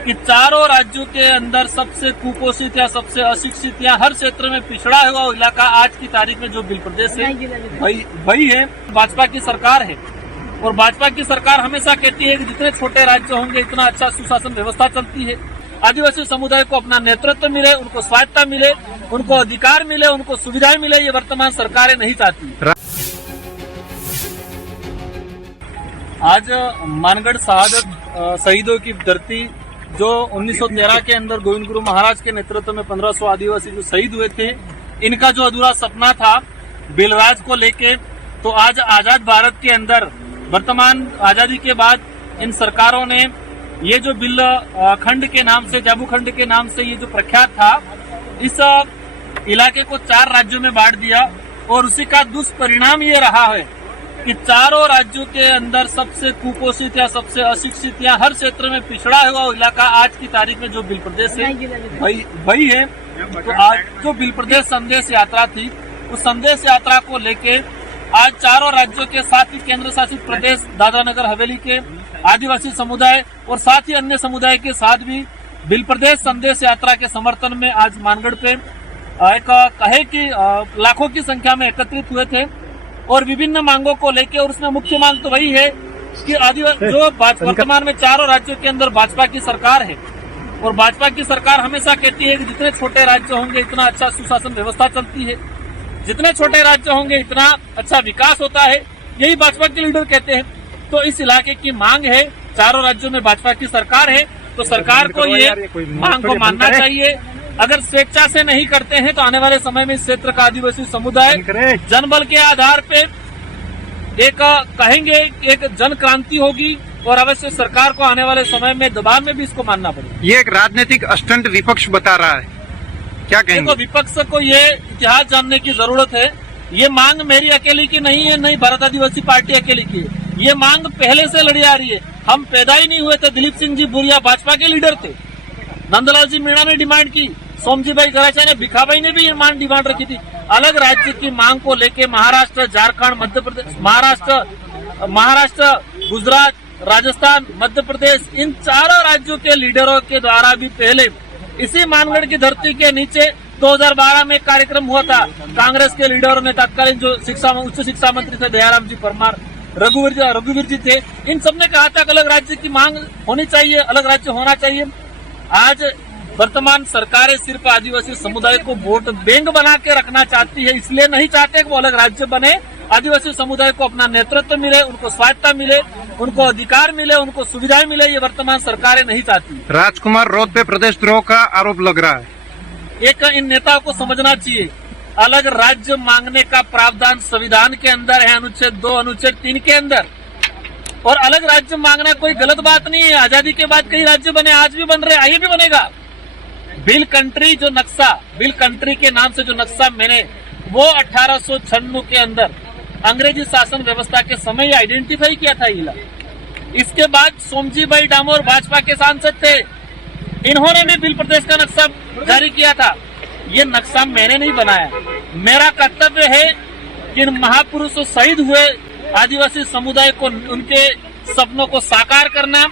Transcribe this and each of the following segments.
कि चारों राज्यों के अंदर सबसे कुपोषित या सबसे अशिक्षित या हर क्षेत्र में पिछड़ा हुआ इलाका आज की तारीख में जो बिल प्रदेश है वही है। भाजपा की सरकार है और भाजपा की सरकार हमेशा कहती है कि जितने छोटे राज्य होंगे इतना अच्छा सुशासन व्यवस्था चलती है। आदिवासी समुदाय को अपना नेतृत्व मिले, उनको स्वायत्ता मिले, उनको अधिकार मिले, उनको सुविधाएं मिले, ये वर्तमान सरकारें नहीं चाहती। आज मानगढ़ शहादत शहीदों की धरती जो 1913 के अंदर गोविंद गुरु महाराज के नेतृत्व में 1500 आदिवासी जो शहीद हुए थे, इनका जो अधूरा सपना था बिलराज को लेके, तो आज आजाद भारत के अंदर वर्तमान आजादी के बाद इन सरकारों ने ये जो बिल खंड के नाम से, जाबू खंड के नाम से ये जो प्रख्यात था, इस इलाके को 4 राज्यों में बांट दिया और उसी का दुष्परिणाम ये रहा है कि चारों राज्यों के अंदर सबसे कुपोषित या सबसे अशिक्षित या हर क्षेत्र में पिछड़ा हुआ इलाका आज की तारीख में जो बिल प्रदेश है वही है। तो आज जो बिल प्रदेश संदेश यात्रा थी, उस संदेश यात्रा को लेके आज चारों राज्यों के साथ ही केंद्र शासित प्रदेश दादरा नगर हवेली के आदिवासी समुदाय और साथ ही अन्य समुदाय के साथ भी बिल प्रदेश संदेश यात्रा के समर्थन में आज मानगढ़ पे एक कहे कि लाखों की संख्या में एकत्रित हुए थे और विभिन्न मांगों को लेके, और उसमें मुख्य मांग तो वही है कि जो वर्तमान में चारों राज्यों के अंदर भाजपा की सरकार है और भाजपा की सरकार हमेशा कहती है कि जितने छोटे राज्य होंगे इतना अच्छा सुशासन व्यवस्था चलती है, जितने छोटे राज्य होंगे इतना अच्छा विकास होता है, यही भाजपा के लीडर कहते हैं। तो इस इलाके की मांग है, चारों राज्यों में भाजपा की सरकार है, तो सरकार को ये मांग को मानना चाहिए। अगर स्वेच्छा से नहीं करते हैं तो आने वाले समय में इस क्षेत्र का आदिवासी समुदाय जनबल के आधार पे एक कहेंगे एक जन क्रांति होगी और अवश्य सरकार को आने वाले समय में दबाव में भी इसको मानना पड़ेगा। ये एक राजनीतिक स्टंट विपक्ष बता रहा है, क्या कहेंगे? देखो, विपक्ष को ये इतिहास जानने की जरूरत है। ये मांग मेरी अकेली की नहीं है, नहीं भारत आदिवासी पार्टी अकेली की है। ये मांग पहले से लड़ी आ रही है। हम पैदा ही नहीं हुए थे, दिलीप सिंह जी भूरिया भाजपा के लीडर थे, नंदलाल जी मीणा ने डिमांड की, सोमजी भाई गराचा ने, भिखाबाई ने भी ये डिमांड रखी थी। अलग राज्य की मांग को लेके महाराष्ट्र, झारखंड, मध्य प्रदेश, महाराष्ट्र, गुजरात, राजस्थान, मध्य प्रदेश, इन चारों राज्यों के लीडरों के द्वारा भी पहले इसी मानगढ़ की धरती के नीचे 2012 में कार्यक्रम हुआ था। कांग्रेस के लीडरों ने, तत्कालीन जो उच्च शिक्षा मंत्री थे दयाराम जी परमार, रघुवीर जी थे, इन सबने कहा था कि अलग राज्य की मांग होनी चाहिए, अलग राज्य होना चाहिए। आज वर्तमान सरकारें सिर्फ आदिवासी समुदाय को वोट बैंक बना के रखना चाहती है, इसलिए नहीं चाहते कि वो अलग राज्य बने। आदिवासी समुदाय को अपना नेतृत्व मिले, उनको स्वायत्ता मिले, उनको अधिकार मिले, उनको सुविधाएं मिले, ये वर्तमान सरकारें नहीं चाहती। राजकुमार रौत पे प्रदेशद्रोह का आरोप लग रहा है। एक इन नेताओं को समझना चाहिए, अलग राज्य मांगने का प्रावधान संविधान के अंदर है, अनुच्छेद 2, अनुच्छेद 3 के अंदर, और अलग राज्य मांगना कोई गलत बात नहीं है। आजादी के बाद कई राज्य बने, आज भी बन रहे, आगे भी बनेगा। बिल कंट्री जो नक्शा, बिल कंट्री के नाम से जो नक्शा मैंने, वो 1896 के अंदर अंग्रेजी शासन व्यवस्था के समय आइडेंटिफाई किया था इलाका। इसके बाद सोमजी भाई डामोर भाजपा के सांसद थे, इन्होंने भी बिल प्रदेश का नक्शा जारी किया था। ये नक्शा मैंने नहीं बनाया, मेरा कर्तव्य है कि इन महापुरुषों शहीद हुए आदिवासी समुदाय को, उनके सपनों को साकार करना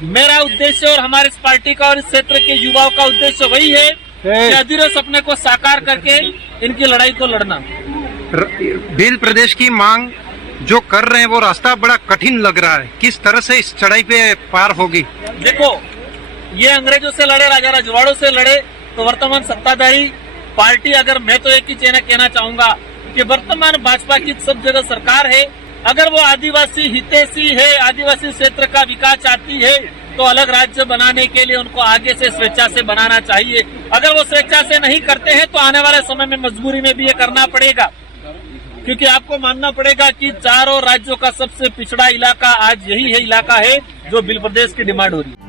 मेरा उद्देश्य और हमारे इस पार्टी का और इस क्षेत्र के युवाओं का उद्देश्य वही है कि अधूरे सपने को साकार करके इनकी लड़ाई को लड़ना। बिल प्रदेश की मांग जो कर रहे हैं वो रास्ता बड़ा कठिन लग रहा है, किस तरह से इस चढ़ाई पे पार होगी? देखो, ये अंग्रेजों से लड़े, राजा रजवाड़ों से लड़े, तो वर्तमान सत्ताधारी पार्टी, अगर मैं तो एक ही कहना चाहूंगा कि वर्तमान भाजपा की सब जगह सरकार है। अगर वो आदिवासी हितैषी है, आदिवासी क्षेत्र का विकास चाहती है, तो अलग राज्य बनाने के लिए उनको आगे से स्वेच्छा से बनाना चाहिए। अगर वो स्वेच्छा से नहीं करते हैं तो आने वाले समय में मजबूरी में भी ये करना पड़ेगा, क्योंकि आपको मानना पड़ेगा कि चारों राज्यों का सबसे पिछड़ा इलाका आज यही है इलाका है जो बिल प्रदेश की डिमांड हो रही है।